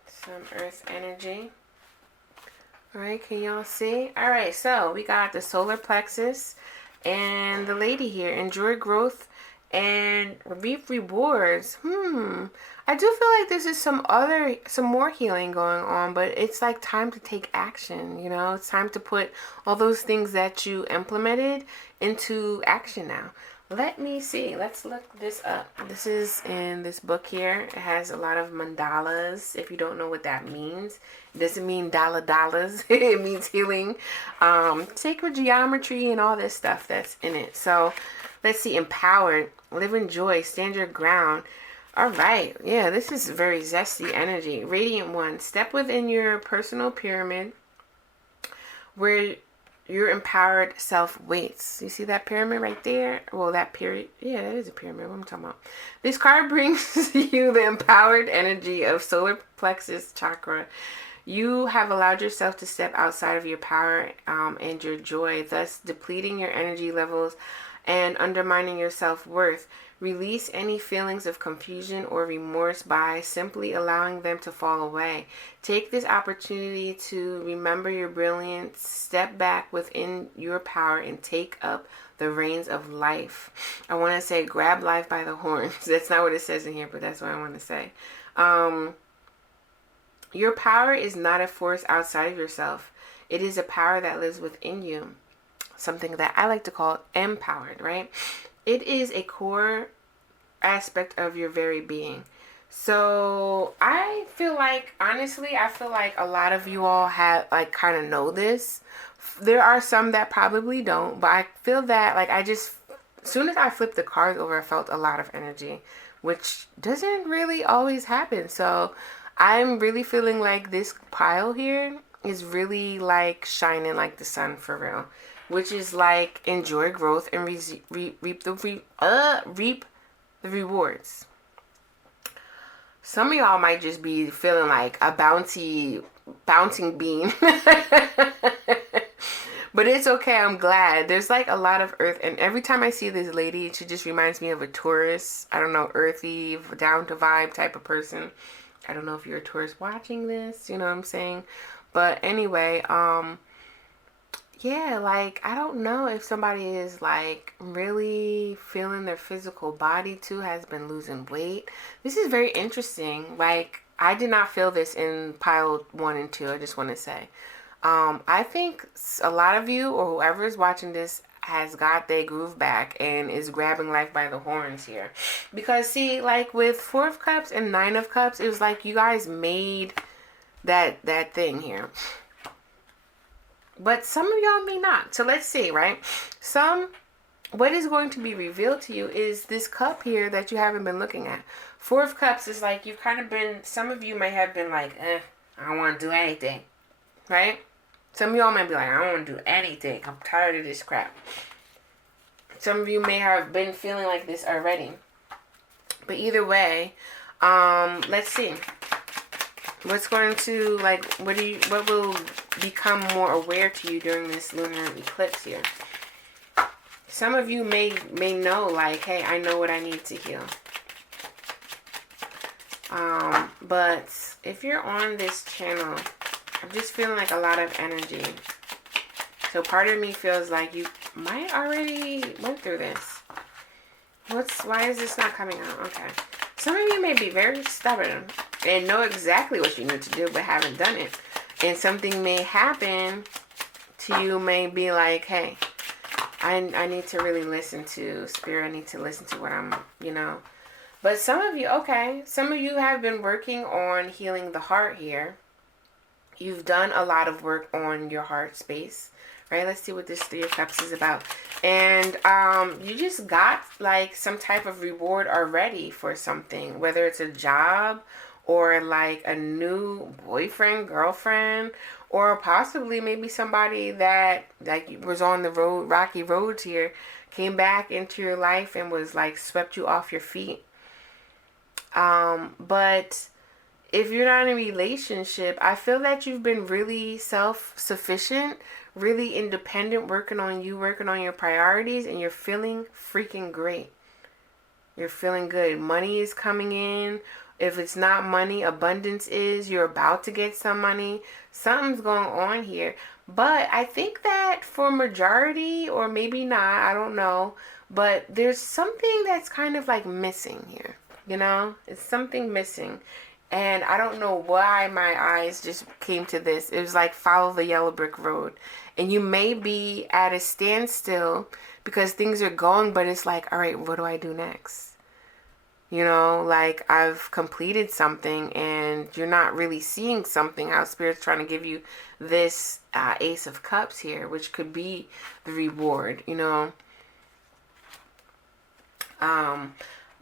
Some earth energy. All right, can y'all see? All right, so we got the solar plexus and the lady here. Enjoy growth and reap rewards. I do feel like this is some more healing going on, but it's like time to take action, you know? It's time to put all those things that you implemented into action now. Let me see. Let's look this up. This is in this book here. It has a lot of mandalas. If you don't know what that means, it doesn't mean dollars. It means healing, sacred geometry, and all this stuff that's in it. So let's see. Empowered, live in joy, stand your ground. All right. Yeah, this is very zesty energy. Radiant one, step within your personal pyramid where your empowered self waits. You see that pyramid right there? Well, that period. Yeah, that is a pyramid. What am I talking about? This card brings you the empowered energy of solar plexus chakra. You have allowed yourself to step outside of your power and your joy, thus depleting your energy levels and undermining your self-worth. Release any feelings of confusion or remorse by simply allowing them to fall away. Take this opportunity to remember your brilliance, step back within your power, and take up the reins of life. I want to say grab life by the horns. That's not what it says in here, but that's what I want to say. Your power is not a force outside of yourself. It is a power that lives within you. Something that I like to call empowered, right? It is a core aspect of your very being. So I feel like, honestly, I feel like a lot of you all have like kind of know this. There are some that probably don't, but I feel that like as soon as I flipped the cards over, I felt a lot of energy, which doesn't really always happen. So I'm really feeling like this pile here is really like shining like the sun for real, which is like enjoy growth and reap the rewards. Some of y'all might just be feeling like a bouncing bean. But it's okay. I'm glad. There's like a lot of earth. And every time I see this lady, she just reminds me of a Taurus. I don't know, earthy, down to vibe type of person. I don't know if you're a Taurus watching this. You know what I'm saying? But anyway, yeah, like, I don't know if somebody is like really feeling their physical body too, has been losing weight. This is very interesting. Like, I did not feel this in pile 1 and 2. I just want to say, I think a lot of you or whoever is watching this has got their groove back and is grabbing life by the horns here. Because see, like with Four of Cups and Nine of Cups, it was like you guys made that thing here. But some of y'all may not. So let's see, right? What is going to be revealed to you is this cup here that you haven't been looking at. Four of Cups is like you've kind of been, some of you may have been like, I don't want to do anything, right? Some of y'all might be like, I don't want to do anything. I'm tired of this crap. Some of you may have been feeling like this already. But either way, let's see. What's going to, like, what will become more aware to you during this lunar eclipse here? Some of you may know, like, hey, I know what I need to heal. But if you're on this channel, I'm just feeling like a lot of energy. So part of me feels like you might already went through this. Why is this not coming out? Okay. Some of you may be very stubborn and know exactly what you need to do but haven't done it. And something may happen to you, may be like, hey, I need to really listen to Spirit. I need to listen to what I'm, But some of you, okay, some of you have been working on healing the heart here. You've done a lot of work on your heart space, right? Let's see what this Three of Cups is about. And you just got like some type of reward already for something, whether it's a job or like a new boyfriend, girlfriend, or possibly maybe somebody that like was on the road, rocky roads here, came back into your life and was like swept you off your feet. But if you're not in a relationship, I feel that you've been really self-sufficient, really independent, working on you, working on your priorities, and you're feeling freaking great. You're feeling good. Money is coming in. If it's not money, abundance is. You're about to get some money. Something's going on here. But I think that for majority, or maybe not, I don't know, but there's something that's kind of like missing here. It's something missing. And I don't know why my eyes just came to this. It was like follow the yellow brick road. And you may be at a standstill because things are going, but it's like, all right, what do I do next? Like I've completed something and you're not really seeing something. How Spirit's trying to give you this Ace of Cups here, which could be the reward,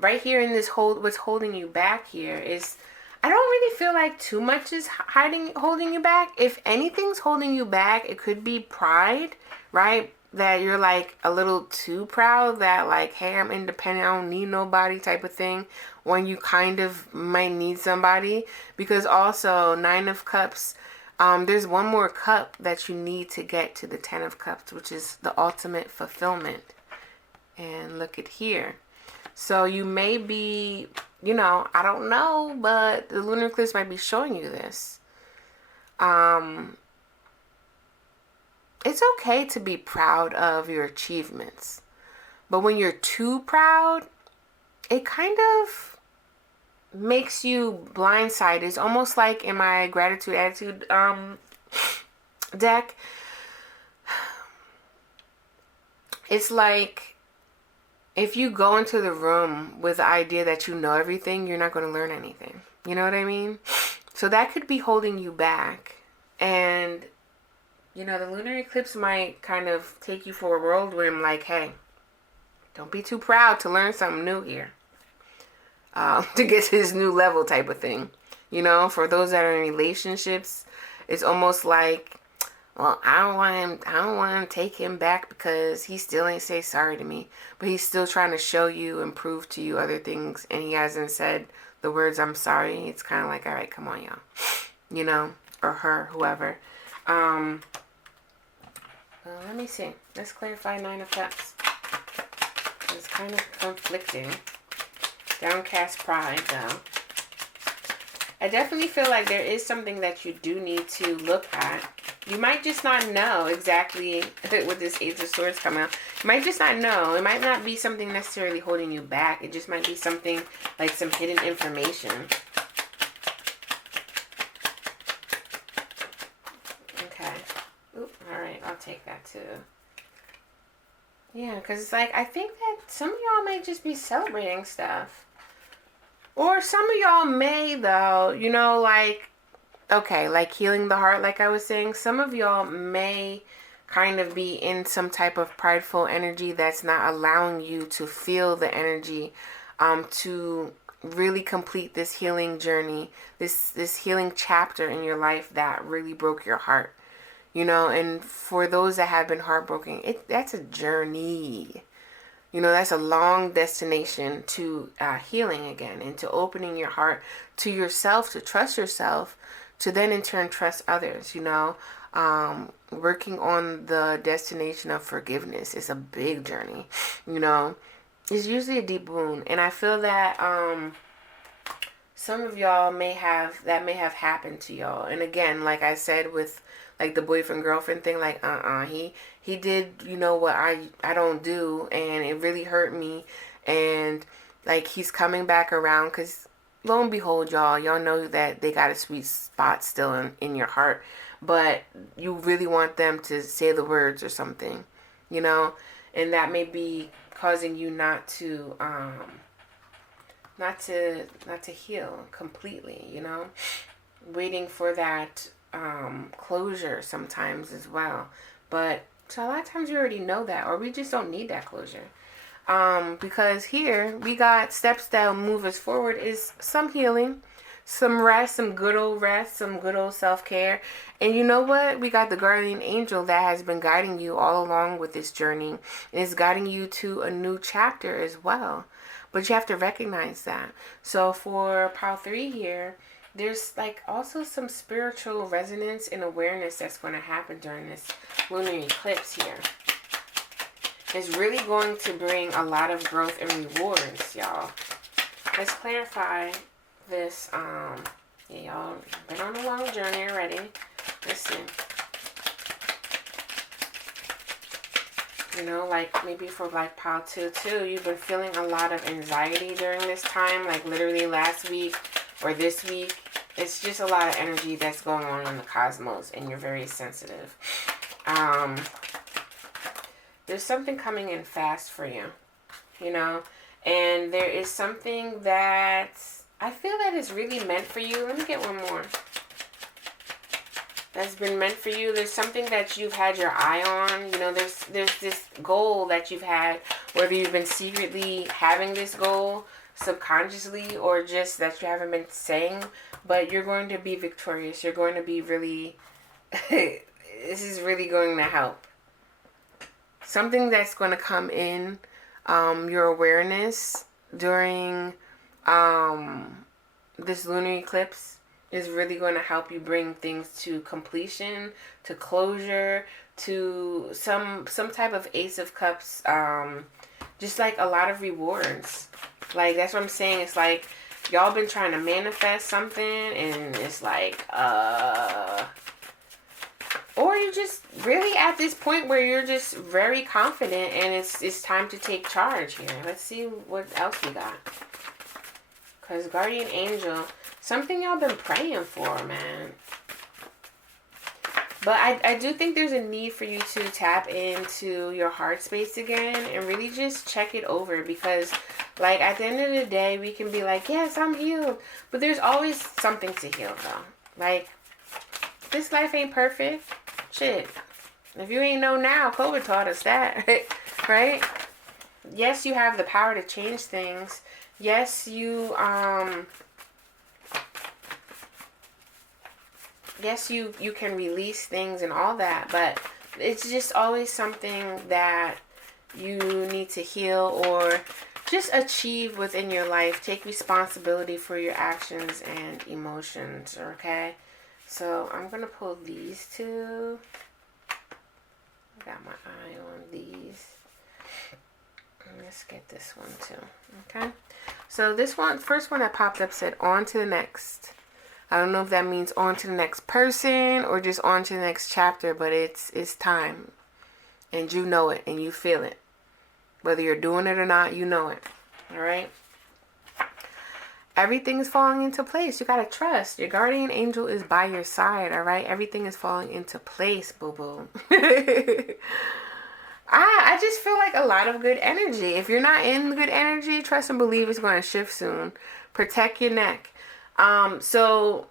Right here in this what's holding you back here is, I don't really feel like too much is holding you back. If anything's holding you back, it could be pride, right? That you're like a little too proud that like, hey, I'm independent, I don't need nobody type of thing, when you kind of might need somebody. Because also Nine of Cups, there's one more cup that you need to get to the Ten of Cups, which is the ultimate fulfillment. And look at here. So you may be, I don't know, but the lunar eclipse might be showing you this. It's okay to be proud of your achievements. But when you're too proud, it kind of makes you blindsided. It's almost like in my gratitude attitude deck. It's like, if you go into the room with the idea that you know everything, you're not going to learn anything. You know what I mean? So that could be holding you back. And, the lunar eclipse might kind of take you for a whirlwind, like, hey, don't be too proud to learn something new here. To get to this new level type of thing. For those that are in relationships, it's almost like, well, I don't want him to take him back because he still ain't say sorry to me. But he's still trying to show you and prove to you other things. And he hasn't said the words, I'm sorry. It's kind of like, all right, come on, y'all. Or her, whoever. Let me see. Let's clarify Nine of Cups. It's kind of conflicting. Downcast pride, though. I definitely feel like there is something that you do need to look at. You might just not know exactly with this Ace of Swords coming out. You might just not know. It might not be something necessarily holding you back. It just might be something like some hidden information. Okay. Oop, all right. I'll take that too. Yeah, because it's like, I think that some of y'all may just be celebrating stuff. Or some of y'all may, though, you know, like, okay, like healing the heart, like I was saying, some of y'all may kind of be in some type of prideful energy that's not allowing you to feel the energy to really complete this healing journey, this healing chapter in your life that really broke your heart. You know, and for those that have been heartbroken, that's a journey. You know, that's a long destination to healing again and to opening your heart to yourself, to trust yourself, to then in turn trust others, you know. Working on the destination of forgiveness is a big journey, you know. It's usually a deep wound. And I feel that some of y'all may have, that may have happened to y'all. And again, like I said with like the boyfriend girlfriend thing, like he did, you know, what I don't do, and it really hurt me. And like he's coming back around, because lo and behold, y'all know that they got a sweet spot still in your heart, but you really want them to say the words or something, you know. And that may be causing you not to not to heal completely, you know. Waiting for that closure sometimes as well. But so a lot of times you already know that, or we just don't need that closure. Because here we got steps that will move us forward is some healing, some rest, some good old rest, some good old self-care. And you know what? We got the guardian angel that has been guiding you all along with this journey, and is guiding you to a new chapter as well. But you have to recognize that. So for pile 3 here, there's like also some spiritual resonance and awareness that's going to happen during this lunar eclipse here. It's really going to bring a lot of growth and rewards, y'all. Let's clarify this. Yeah, y'all been on a long journey already. Listen. You know, like maybe for like pile 2 too, you've been feeling a lot of anxiety during this time, like literally last week or this week. It's just a lot of energy that's going on in the cosmos, and you're very sensitive. There's something coming in fast for you, you know, and there is something that I feel that is really meant for you. Let me get one more. That's been meant for you. There's something that you've had your eye on. You know, there's this goal that you've had, whether you've been secretly having this goal subconsciously or just that you haven't been saying, but you're going to be victorious. You're going to be really, this is really going to help. Something that's going to come in your awareness during this lunar eclipse is really going to help you bring things to completion, to closure, to some type of Ace of Cups, just like a lot of rewards. Like, that's what I'm saying. It's like y'all been trying to manifest something, and it's like, or you're just really at this point where you're just very confident, and it's time to take charge here. Let's see what else we got. Because guardian angel, something y'all been praying for, man. But I do think there's a need for you to tap into your heart space again and really just check it over, because like at the end of the day, we can be like, yes, I'm healed, but there's always something to heal though. Like, this life ain't perfect. Shit. If you ain't know now, COVID taught us that, right? Yes, you have the power to change things. Yes, you can release things and all that, but it's just always something that you need to heal or just achieve within your life. Take responsibility for your actions and emotions, okay? So I'm going to pull these two. I got my eye on these. Let's get this one too, okay? So this one, first one that popped up said on to the next. I don't know if that means on to the next person or just on to the next chapter, but it's time. And you know it and you feel it. Whether you're doing it or not, you know it. All right? Everything is falling into place. You got to trust. Your guardian angel is by your side, all right? Everything is falling into place, boo-boo. I just feel like a lot of good energy. If you're not in good energy, trust and believe it's going to shift soon. Protect your neck. So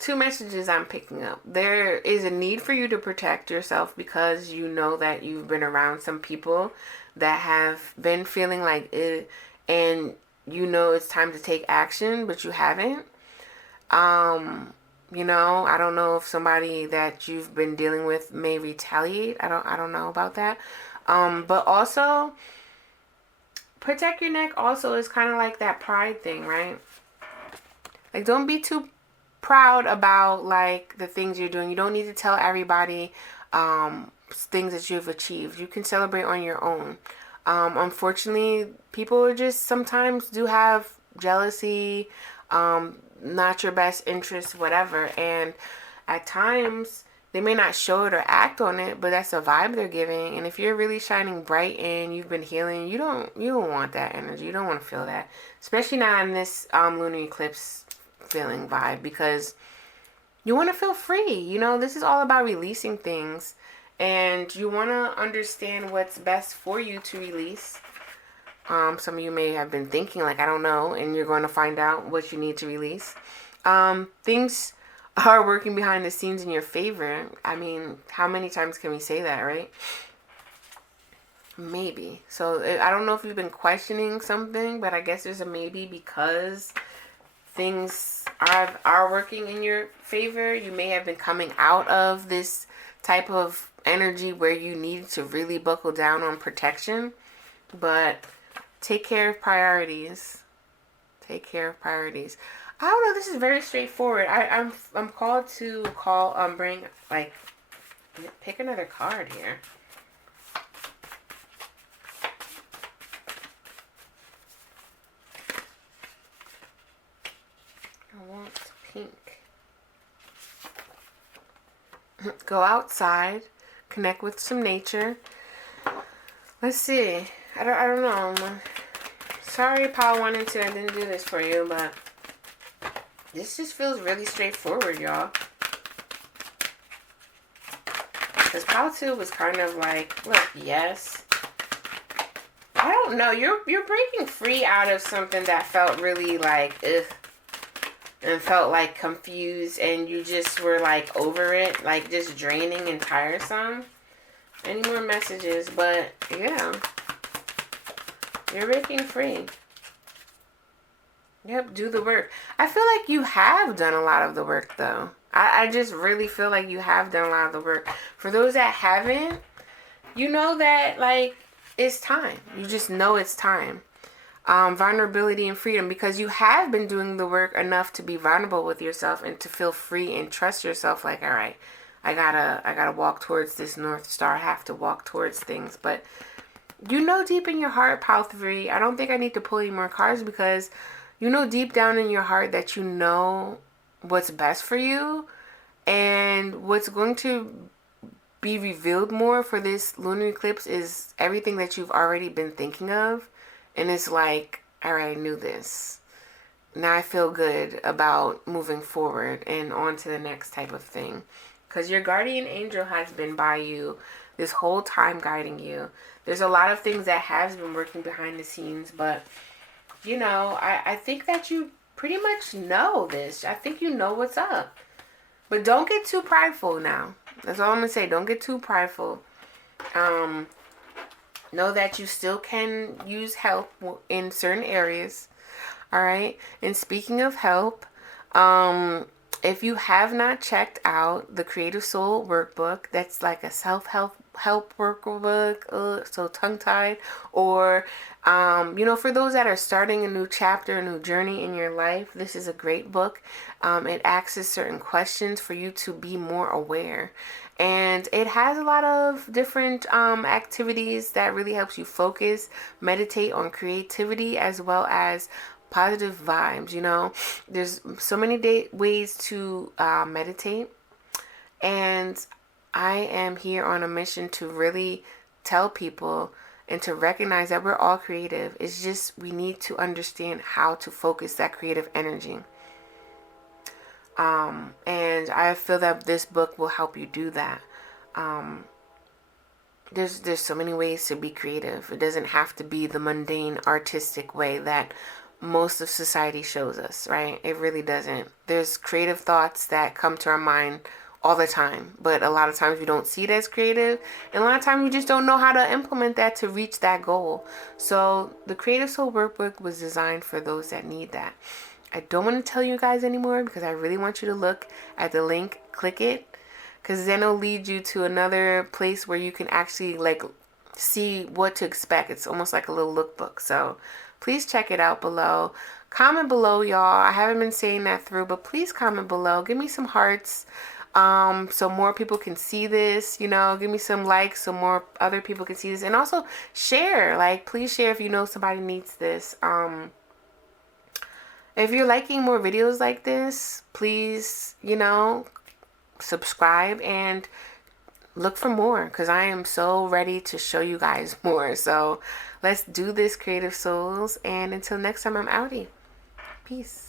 two messages I'm picking up. There is a need for you to protect yourself because you know that you've been around some people that have been feeling like it, and you know it's time to take action, but you haven't. You know, I don't know if somebody that you've been dealing with may retaliate. I don't know about that. But also protect your neck also is kind of like that pride thing, right? Like, don't be too proud about like the things you're doing. You don't need to tell everybody things that you've achieved. You can celebrate on your own. Unfortunately, people are just sometimes do have jealousy, not your best interest, whatever. And at times, they may not show it or act on it, but that's the vibe they're giving. And if you're really shining bright and you've been healing, you don't want that energy. You don't want to feel that, especially not in this lunar eclipse feeling vibe, because you want to feel free. You know, this is all about releasing things, and you want to understand what's best for you to release. Some of you may have been thinking, like, I don't know, and you're going to find out what you need to release. Things are working behind the scenes in your favor. I mean, how many times can we say that, right? Maybe. So I don't know if you've been questioning something, but I guess there's a maybe because things are working in your favor. You may have been coming out of this type of energy where you need to really buckle down on protection, but take care of priorities. Take care of priorities. I don't know. This is very straightforward. I'm called to bring, like, pick another card here. I want pink. Go outside, connect with some nature. Let's see. I don't know. Sorry, Paul wanted to. I didn't do this for you, but this just feels really straightforward, y'all. Because Pal 2 was kind of like, look, yes. I don't know. You're breaking free out of something that felt really like, ugh. And felt like confused, and you just were like over it, like just draining and tiresome. Any more messages? But yeah, you're breaking free. Yep, do the work. I feel like you have done a lot of the work, though. I just really feel like you have done a lot of the work. For those that haven't, you know that, like, it's time. You just know it's time. Vulnerability and freedom, because you have been doing the work enough to be vulnerable with yourself and to feel free and trust yourself. Like, all right, I gotta walk towards this North Star. I have to walk towards things. But you know deep in your heart, Pal 3, I don't think I need to pull any more cards, because you know deep down in your heart that you know what's best for you, and what's going to be revealed more for this lunar eclipse is everything that you've already been thinking of. And it's like, all right, I knew this. Now I feel good about moving forward and on to the next type of thing. Because your guardian angel has been by you this whole time, guiding you. There's a lot of things that has been working behind the scenes, but, you know, I think that you pretty much know this. I think you know what's up. But don't get too prideful now. That's all I'm going to say. Don't get too prideful. Know that you still can use help in certain areas. All right. And speaking of help, if you have not checked out the Creative Soul workbook, that's like a self-help workbook, so tongue-tied, or you know, for those that are starting a new chapter, a new journey in your life, this is a great book. It asks certain questions for you to be more aware. And it has a lot of different activities that really helps you focus, meditate on creativity, as well as positive vibes. You know, there's so many ways to meditate. And I am here on a mission to really tell people and to recognize that we're all creative. It's just we need to understand how to focus that creative energy. And I feel that this book will help you do that. there's so many ways to be creative. It doesn't have to be the mundane artistic way that most of society shows us, right? It really doesn't. There's creative thoughts that come to our mind all the time, but a lot of times we don't see it as creative, and a lot of times we just don't know how to implement that to reach that goal. So the Creative Soul Workbook was designed for those that need that. I don't want to tell you guys anymore because I really want you to look at the link, click it, because then it'll lead you to another place where you can actually like see what to expect. It's almost like a little lookbook. So please check it out below. Comment below, y'all. I haven't been saying that through, but please comment below. Give me some hearts, so more people can see this. You know, give me some likes so more other people can see this, and also share. Like, please share if you know somebody needs this. If you're liking more videos like this, please, you know, subscribe and look for more, because I am so ready to show you guys more. So let's do this, Creative Souls, and until next time, I'm outie. Peace.